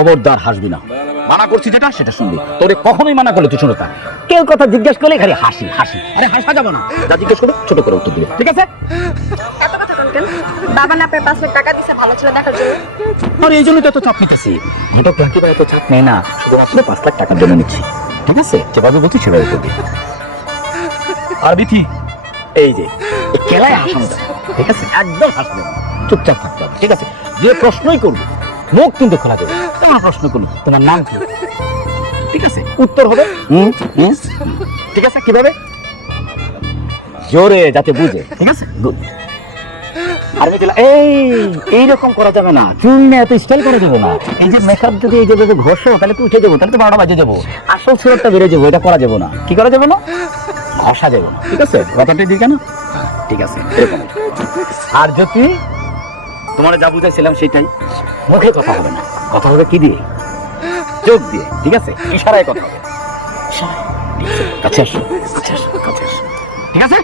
খবরদার হাসবি না, মানা করছি যেটা সেটা শুনবি। তোরে কখনোই মানা করলে তুই শুনো তা। কেউ কথা জিজ্ঞেস করলে খালি হাসি হাসি, আরে হাসা যাবো না, যা জিজ্ঞেস করবে ছোট করে উত্তর দিবে, ঠিক আছে? এত কথা বলতেন, বাবা না আপনার 5 লাখ টাকা দিছে ভালো ছেলে দেখার জন্য। আর এই জন্যই তো এত চাপ নিতেছি। এটা রাকিব এত চাপ নেই না, শুধুমাত্র 5 লাখ টাকার জন্য নিচ্ছি, ঠিক আছে? যেভাবে বলছি সেভাবে করবি। আর বিথি, এই যে এই কেলায় হাসানো যাবে, ঠিক আছে? একদম হাসবে না, চুপচাপ থাকতে হবে, ঠিক আছে? যে প্রশ্নই করবি মুখ কিন্তু খোলা দেবে। তোমার প্রশ্ন করবি, তোমার নাম কি, ঠিক আছে? উত্তর হবে ঠিক আছে? কিভাবে? জোরে, যাতে বুঝে, ঠিক আছে? গুড। আর মিথিলা, এইরকম করা যাবে না, চুল নিয়ে এত স্টাইল করে দেবো না। এই যে মেকআপ যদি এই যে ঘষো তাহলে তো উঠে যাবো, তাহলে তো 12টা বাজে যাবো, আসল সুরতটা বেড়ে যাবো, এটা করা যাবো না। কি করা যাবে না? ঘষা যাবে না, ঠিক আছে? কথাটা ঠিক না? ঠিক আছে, এরকম। আর যদি তোমার যা বুঝাইছিলাম সেটাই, মুখে কথা হবে না, কথা হবে কি দিয়ে? চোখ দিয়ে, ঠিক আছে? ইশারায় কথা হবে, ইশারায়। কাছে আসো, কাছে আসো, কাছে আসো, ঠিক আছে?